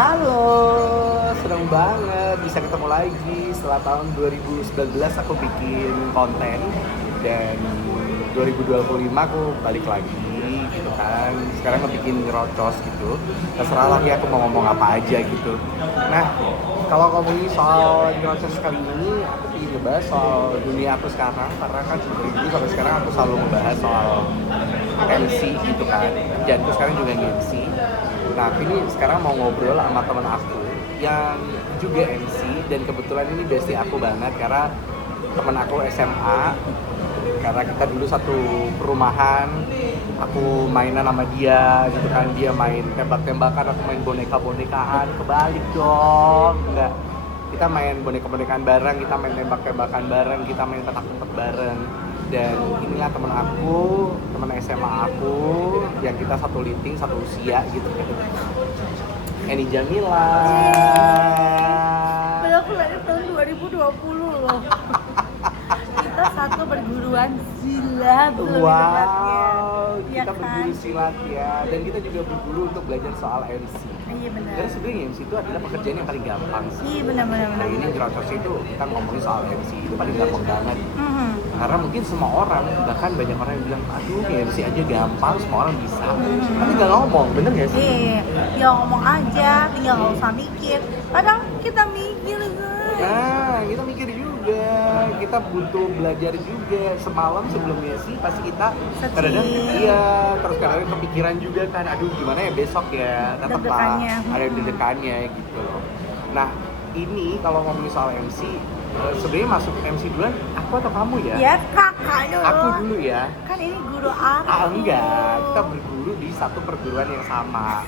Halo, senang banget bisa ketemu lagi setelah tahun 2019 aku bikin konten dan 2025 aku balik lagi gitu kan. Sekarang ngebikin nyerocos gitu. Terserah lagi aku mau ngomong apa aja gitu. Nah, kalau ngomongin soal nyerocos kali ini aku ingin ngebahas soal dunia aku sekarang karena kan dari dulu sampai sekarang aku selalu ngebahas soal MC gitu kan. Kerjaanku sekarang juga MC. Nah, aku ini sekarang mau ngobrol sama teman aku yang juga MC dan kebetulan ini bestie aku banget karena teman aku SMA. Karena kita dulu satu perumahan, aku mainan sama dia gitu kan, dia main tembak-tembakan, aku main boneka-bonekaan, kebalik dong, enggak. Kita main boneka-bonekaan bareng, kita main tembak-tembakan bareng, kita main petak-petak bareng. Dan inilah teman aku, teman SMA aku, yang kita satu linting, satu usia gitu kan. Eni Jamila. Padahal aku lahir tahun 2020 loh. Kita satu perguruan silat lebih tepatnya. Wow, kita berguru silat ya, dan kita juga berguru untuk belajar soal MC. Iya benar. Karena sebenarnya MC itu adalah pekerjaan yang paling gampang sih. Iya benar. Nah ini nyerocos itu kita ngomongin soal MC itu paling gampang banget. Karena mungkin semua orang, bahkan banyak orang yang bilang, aduh MC aja gampang, semua orang bisa. Tapi nggak ngomong, bener nggak sih? Iya, ya ngomong aja, tinggal nggak usah mikir. Padahal kita mikir guys. Nah, kita mikir juga, kita butuh belajar juga. Semalam sebelum MC pasti kita kadang-kadang iya, terus kadang-kadang kepikiran juga kan, aduh gimana ya besok ya, tetap lah ada deg-degannya gitu loh. Nah, ini kalau ngomongin soal MC, sebenarnya masuk MC duluan aku atau kamu ya? Ya kakak dulu. Aku dulu ya. Kan ini guru aku. Enggak, kita berguru di satu perguruan yang sama.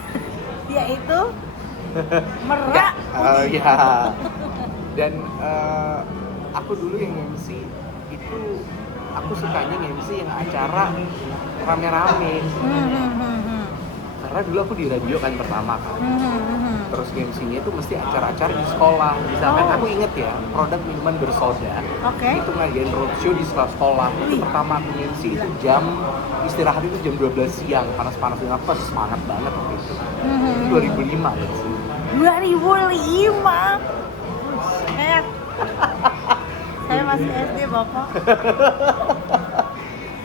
Yaitu Merak. Ya. Dan aku dulu yang MC itu aku sukanya MC yang acara rame-rame. Karena dulu aku di radio kan pertama kan. Terus MC-nya itu mesti acara-acara di sekolah. Misalkan aku inget ya, produk minuman bersoda. Itu ngadain roadshow di sekolah. Itu pertama aku MC itu jam istirahat itu jam 12 siang, panas-panas banget, pas semangat banget waktu itu. Itu 2005 ya sih. 2005. Saya masih SD bapak.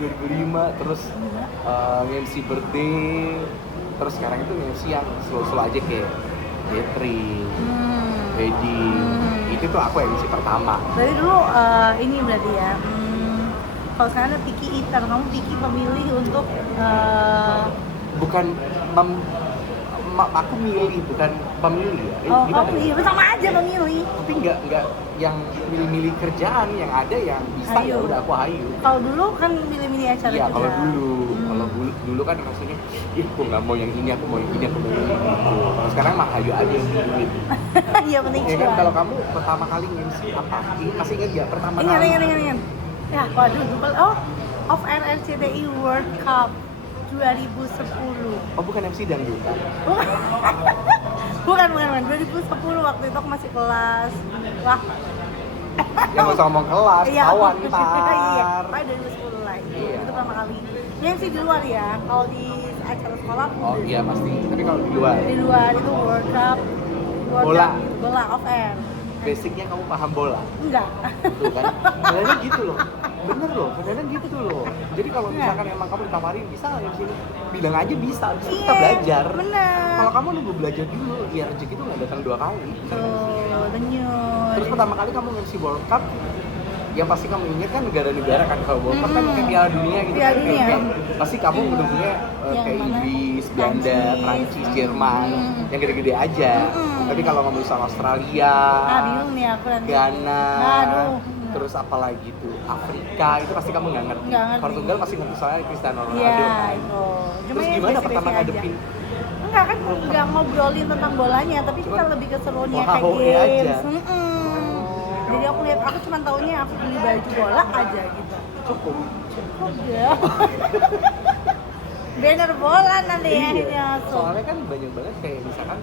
2005 terus MC birthday, terus sekarang itu MC yang slow-slow aja kayak Detri, Wedding. Itu tuh aku MC pertama. Berarti dulu ini berarti ya. Kalau sekarang ada Piki Eater, kamu Piki pemilih untuk bukan aku milih, bukan pemilih ya. kamu iya sama aja pemilih. Tapi nggak yang milih-milih kerjaan, yang ada yang bisa ya udah aku hayu. Kalau dulu kan milih-milih acara iya, juga. kalau dulu kan rasanya, aku nggak mau yang ini, aku mau yang ini, aku mau yang ini. Kalau sekarang mah hayu aja yang duit. Iya penting Ya kan, kalau kamu pertama kali MC apa? Masih ingat nggak pertama kali? Ingat. Ya, waduh, Off Air RCTI World Cup 2010. Oh, bukan MC dangdut kan? Bukan. 2010 waktu itu aku masih kelas. Wah. Ya nggak usah ngomong kelas, kawan ntar. Iya, 2010 lagi. Itu pertama kali. Ini sih di luar ya. Kalau di acara sekolah aku. Oh iya pasti. Tapi kalau di luar? Di luar itu World Cup. Bola off air. Basicnya kamu paham bola? Enggak. Tuh kan? Kadang gitu loh. Bener loh, kadang gitu loh. Jadi kalau misalkan emang kamu ditawarin bisa nggak di sini, bilang aja bisa kita belajar. Bener. Kalau kamu nunggu belajar dulu, ya rezeki itu nggak datang 2 kali. Benyur. Terus pertama kali kamu MC World Cup, yang pasti kamu ingat kan negara-negara kan, kalau World Cup kan kayak Piala Dunia gitu. Piala Dunia. Kayak, pasti kamu ngedukungnya kayak Inggris, Belanda, Prancis, Jerman, yang gede-gede aja. Tapi kalau ngomong soal Australia, bingung nih aku nanti. Ghana, terus apalagi tuh Afrika, itu pasti kamu nggak ngerti. Portugal pasti ngerti soalnya Cristiano Ronaldo. Iya, itu. Terus gimana pertama ngadepin? Enggak kan nggak ngobrolin tentang bolanya, tapi kita lebih keseruannya kayak games. Jadi aku lihat, aku cuma taunya aku beli baju bola aja gitu. Cukup ya. Banner bola nanti ya. Soalnya kan banyak banget kayak misalkan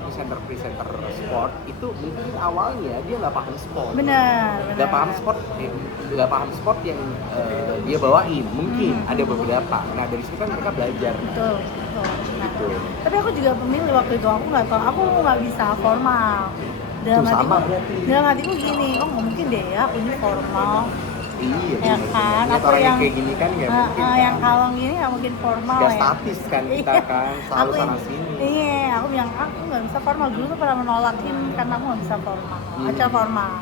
presenter sport itu mungkin awalnya dia nggak paham sport. Benar. Nggak paham sport yang dia bawain, mungkin ada beberapa. Nah dari situ kan mereka belajar. Betul. Gitu. gitu. Tapi aku juga pemilih waktu itu, aku nggak tahu, aku nggak bisa formal. Dalam Tuh, sama hatiku, berarti. dalam hatiku gini, oh nggak mungkin deh ya aku ini formal. Iya, Ya kan, lihat aku orang yang kayak gini kan nggak mungkin yang kan. kalong gini nggak mungkin formal Gak ya. statis kan kita Iya. kan, selalu Aku- sana sini. Iya, aku bilang aku nggak bisa formal, dulu tuh pernah menolakin karena aku nggak bisa formal, acara formal.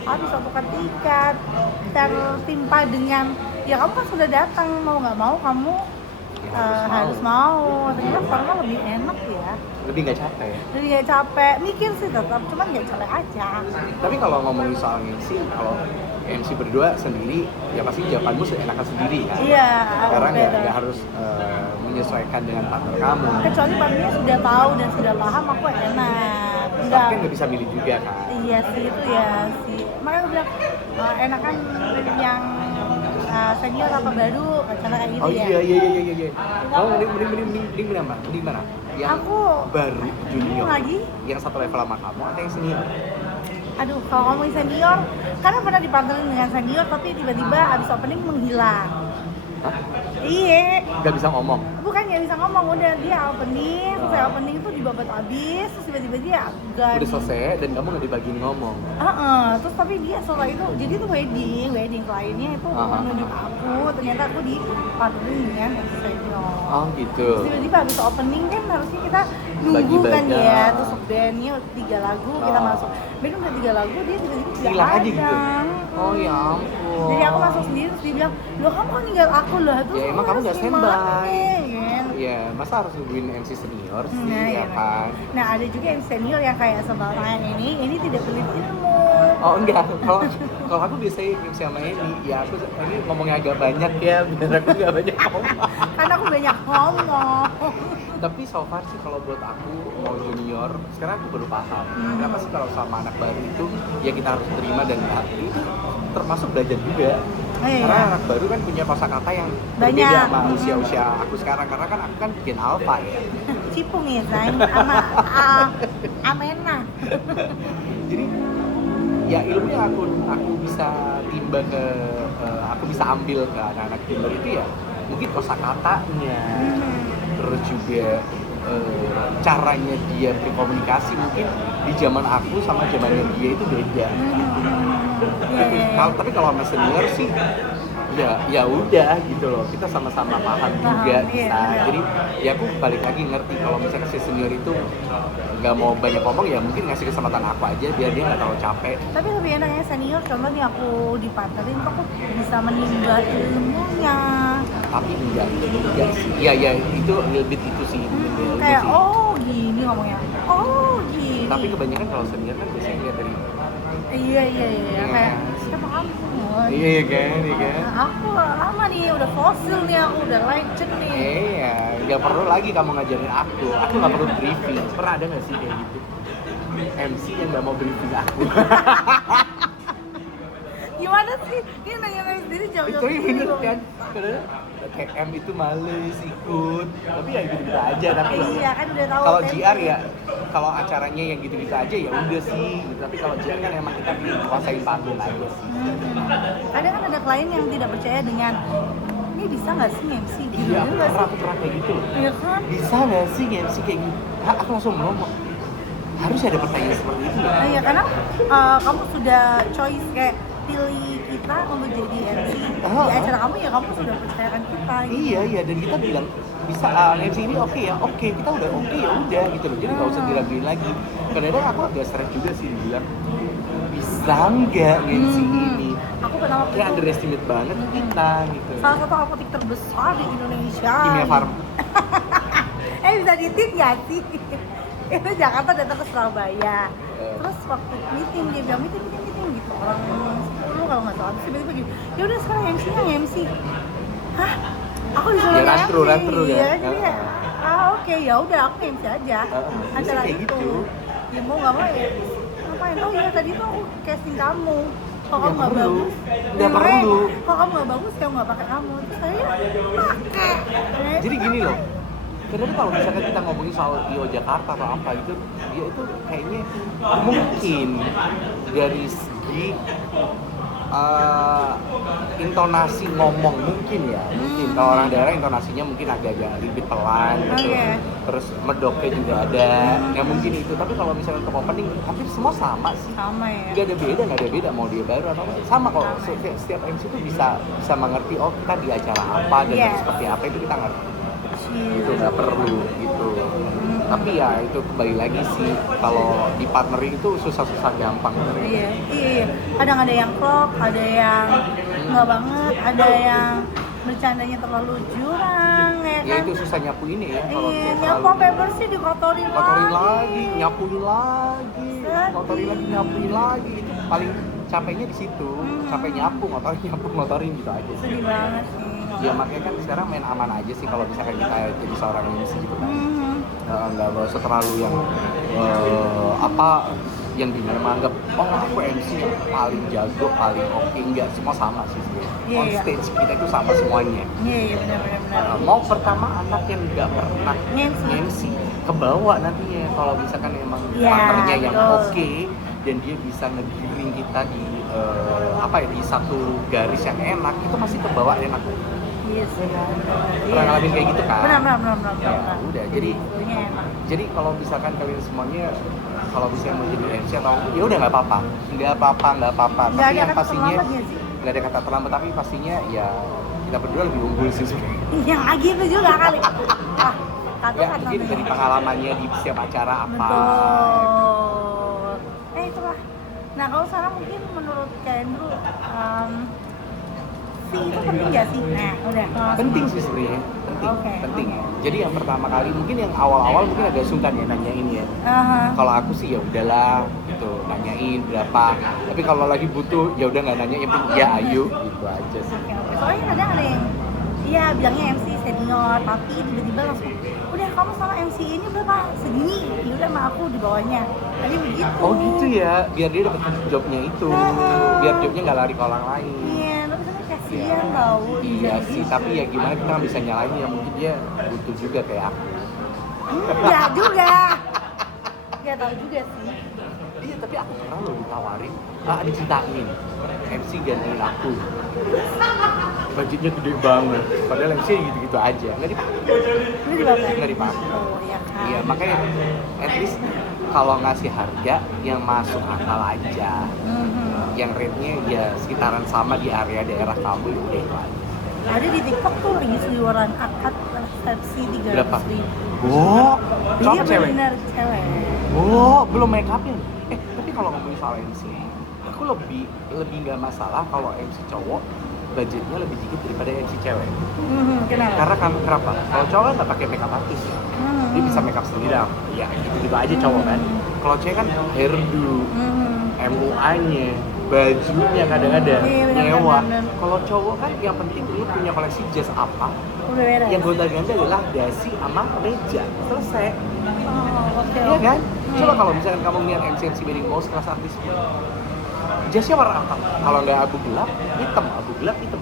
Tapi suatu ketika tertimpa dengan, ya kamu kan sudah datang, mau nggak mau kamu harus mau. Ternyata formal lebih enak ya, Lebih nggak capek. jadi nggak capek, mikir sih tetap, cuman nggak capek aja. Tapi kalau ngomongin soal MC, kalau MC berdua sendiri, ya pasti jawabanmu enakan sendiri kan? Iya, Karena beda. nggak harus menyesuaikan dengan partner kamu. Kecuali partnernya sudah tahu dan sudah paham, aku enak. Tapi Enggak. kan nggak bisa milih juga kan? Iya sih, itu ya sih. Makanya aku bilang enakan yang senior apa baru, cara kayak gitu Oh ya. iya. Oh mending mana? Mending mana? Yang Aku baru junior, lagi. yang satu level sama kamu atau yang senior? Aduh, kalau ngomongin senior, karena pernah dipantelin dengan senior, tapi tiba-tiba abis opening menghilang. Hah? Iya, Nggak bisa ngomong? bukan nggak bisa ngomong, udah dia opening, selesai opening itu dibabat abis, terus tiba-tiba dia gak Udah selesai dan kamu nggak dibagiin ngomong? terus tapi dia setelah itu, jadi itu wedding kliennya itu menunjuk aku, ternyata aku dipantelin dengan senior. Oh gitu. Terus tiba-tiba habis opening kan harusnya kita nunggu Bagi-bagi. kan ya, terus bandnya 3 lagu kita masuk, band udah 3 lagu dia tiba-tiba tidak Hilang aja ada. gitu? Oh ya ampun. Jadi aku masuk sendiri, terus dia bilang, loh kamu kok ninggal aku lah, terus Ya, emang aku kamu harus nggak gimana, standby. kan? Iya, masa harus nungguin MC senior sih, Nah, ya iya. kan? Nah ada juga yang senior yang kayak sembarangan ini tidak pelit ilmu. Oh enggak, kalau aku biasanya MC sama ini, ya aku ini ngomongnya agak banyak ya, biar aku nggak banyak ngomong. Karena aku banyak ngomong. Tapi so far sih kalau buat aku mau junior, sekarang aku baru paham. Kenapa sih kalau sama anak baru itu ya kita harus terima dan hati itu termasuk belajar juga. Iya. Karena anak baru kan punya kosakata yang Banyak. berbeda sama usia-usia aku sekarang. Karena kan aku kan bikin alpha ya. Cipung ya, Zain, sama Amena. Jadi ya ilmu yang aku bisa timba ke aku bisa ambil ke anak-anak junior itu ya mungkin kosakatanya. Terus juga caranya dia berkomunikasi mungkin di zaman aku sama zamannya dia itu beda. Tapi kalau sama senior sih ya udah gitu loh, kita sama-sama paham juga bisa. Iya. Jadi ya aku balik lagi ngerti kalau misalnya si senior itu nggak mau banyak ngomong ya mungkin ngasih kesempatan aku aja biar dia nggak terlalu capek. Tapi lebih enaknya senior, contoh nih aku dipantelin tuh aku bisa menimba ilmunya. Tapi enggak sih. Ya itu lebih itu sih. lebih Kayak sih. oh gini ngomongnya, oh gini. Tapi kebanyakan kalau senior kan biasanya lihat dari Iya kayak siapa kamu? iya kan. Nah, aku lama nih, udah fosil nih aku, udah legend nih. Iya, nggak perlu lagi kamu ngajarin aku nggak perlu briefing. Pernah ada nggak sih kayak gitu? MC yang nggak mau briefing aku. Gimana sih? Dia nanya-nanya sendiri jauh-jauh. Itu bener kan? Karena kayak M itu males ikut, tapi ya gitu-gitu aja. Tapi Iya kan udah tahu. kalau template. GR ya, kalau acaranya yang gitu-gitu aja ya udah sih. Tapi kalau GR kan emang kita kuasain panggung aja sih. Kadang kan ada klien yang tidak percaya dengan ini bisa nggak sih MC gitu? Iya, Nggak sih? aku pernah kayak gitu loh. Iya kan? Bisa nggak sih MC kayak gitu? Aku langsung ngomong. Harus ada pertanyaan seperti itu loh. Nah, iya karena kamu sudah choice kayak pilih kita untuk jadi MC di acara kamu, ya kamu sudah percayakan kita. Gitu. Iya dan kita bilang bisa MC ini oke ya, oke kita udah oke ya udah gitu loh. Jadi nggak usah diraguin lagi. Kadang-kadang aku agak stres juga sih bilang bisa nggak MC ini? Aku pernah waktu Kayak itu underestimate banget kita gitu. salah satu apotek terbesar di Indonesia. Kimia Farm. Bisa ditit nggak sih? Itu Jakarta datang ke Surabaya. Terus waktu meeting dia bilang meeting gitu, orang 10 kalau nggak salah. Terus tiba-tiba gini, ya udah sekarang MC-nya MC. Hah? Aku disuruh Ya, MC. run-through kan? Iya, jadi ya, oke ya udah aku MC aja. Acara kayak itu. gitu. Ya mau nggak mau ya ngapain? Oh iya tadi tuh aku casting kamu. Kalau kamu nggak perlu. bagus, Nggak perlu. Kalau kamu nggak bagus, ya nggak pakai kamu. Terus saya pakai. Jadi gini loh, kadang kalau misalkan kita ngomongin soal IO Jakarta atau apa itu, dia itu kayaknya mungkin dari segi eh, intonasi ngomong mungkin ya, mungkin kalau orang daerah intonasinya mungkin agak-agak lebih pelan gitu. Oke. Terus medoknya juga ada, ya mungkin itu. Tapi kalau misalnya untuk opening hampir semua sama sih. Sama ya. Nggak ada beda mau dia baru atau sama kok. Setiap MC itu bisa mengerti oh kita di acara apa dan Iya. seperti apa itu kita ngerti. Chill. Itu nggak perlu gitu. Tapi ya itu kembali lagi sih kalau di partnering itu susah-susah gampang. Iya. Kadang ada yang klop, ada yang nggak banget, ada yang bercandanya terlalu jurang, ya Ya kan? itu susah nyapu ini ya kalau Iya, kayak nyapu terlalu- paper sih dikotorin kotorin lagi, nyapuin lagi, Sedih. kotorin lagi, nyapuin lagi. Itu paling capeknya di situ, capek nyapu, ngotorin gitu aja sih. Sedih banget sih. Ya makanya kan sekarang main aman aja sih kalau misalkan kita jadi seorang MC gitu kan. Nggak usah terlalu yang yang dimana menganggap oh aku MC yang paling jago, paling oke, enggak, semua sama sih sebenarnya. Iya, On iya. stage kita itu sama semuanya. Iya, benar. Mau pertama anak yang nggak pernah MC ke bawah nantinya kalau misalkan emang Iya, partnernya yang betul. oke dan dia bisa ngegiring kita di di satu garis yang enak, itu masih ke bawah enak. Iya sih. Pernah ngalamin kayak gitu kan? Benar. Ya, udah, jadi Itunya enak. jadi kalau misalkan kalian semuanya kalau bisa mau jadi MC atau ya udah nggak apa-apa. Nggak Tapi ada yang kata pastinya terlambat ya sih? nggak ada kata terlambat, tapi pastinya ya kita berdua lebih unggul sih sebenarnya. Yang gitu juga kali. Kata Ya mungkin dari pengalamannya di setiap acara apa. Betul. Itulah. Nah, kalau sekarang mungkin menurut Kak Andrew, fee itu penting nggak sih? Nah, udah. Penting sih sebenarnya, penting. Oke. Jadi yang pertama kali mungkin yang awal-awal mungkin agak sungkan ya nanyain ya. Aha. Kalau aku sih ya udahlah gitu, nanyain berapa. Tapi kalau lagi butuh ya udah nggak nanya, yang penting ya ayo gitu aja sih. Oke. Soalnya kadang ada yang iya bilangnya MC senior, tapi tiba-tiba langsung udah kamu sama MC ini berapa? Segini. Ya udah sama aku di bawahnya. Tadi begitu. Oh gitu ya, biar dia dapat jobnya itu, biar jobnya nggak lari ke orang lain. Iya, tapi sebenarnya kasihan tau. Iya Jadi sih, gitu. tapi ya gimana kita nggak bisa nyalain ya, mungkin dia butuh juga kayak aku. Enggak juga. Enggak tahu juga sih. Iya, tapi aku pernah loh ditawarin, diceritain MC gantiin aku. Budgetnya gede banget, padahal MC gitu-gitu aja, nggak dipakai. Ini di bawah. Nggak dipakai. Oh, ya kan. Iya, makanya at least kalau ngasih harga yang masuk akal aja, yang rate-nya ya sekitaran sama di area daerah kamu ya udah itu aja. Ada di TikTok tuh lagi seliweran akad resepsi 300 Berapa? ribu. Wow, cowok Iya cewek? bener cewek. Oh, belum make up-nya. Tapi kalau ngomongin soal MC, aku lebih nggak masalah kalau MC cowok budgetnya lebih dikit daripada MC cewek. Kenapa? Karena kenapa? Kalau cowok kan nggak pakai make up artis ya. Dia bisa make up sendiri lah. Ya gitu aja cowok kan. Kalau cewek kan hairdo, MUA-nya, bajunya kadang-kadang Iya, bener, nyewa. bener. Kalau cowok kan yang penting lu punya koleksi jas apa, Udah beres. yang gonta-ganti adalah dasi sama meja. Selesai. Oh, oke. Iya kan? Coba kalau misalkan kamu ngeliat MC wedding mau kelas artis pun jasnya warna apa? Kalau nggak abu gelap, hitam.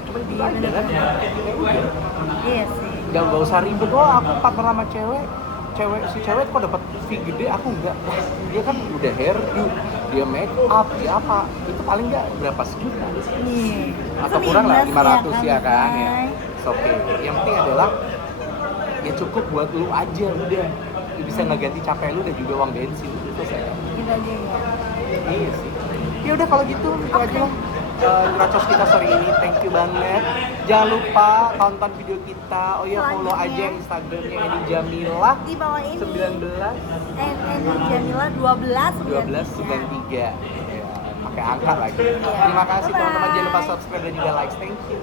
Cuma itu aja kan? Ya udah. Iya sih. Nggak usah ribet, oh aku partner sama si cewek kok dapat fee gede, aku enggak. Dia kan udah hairdo, dia make up, dia apa, itu paling nggak berapa sejuta atau kurang lah 500 ya kan ya. Oke, yang penting adalah ya cukup buat lu aja udah. Lu bisa ngeganti capek lu dan juga uang bensin itu saya. Gitu aja ya. Iya sih. Ya udah kalau gitu itu aja lah. Ngeracos kita sore ini, thank you banget. Jangan lupa tonton video kita. Oh ya, follow aja Instagramnya Eni Jamila Di bawah ini 19 Eni Jamila 12 93. Ya, pakai angka lagi. Terima kasih teman-teman, jangan lupa subscribe dan juga like. Thank you.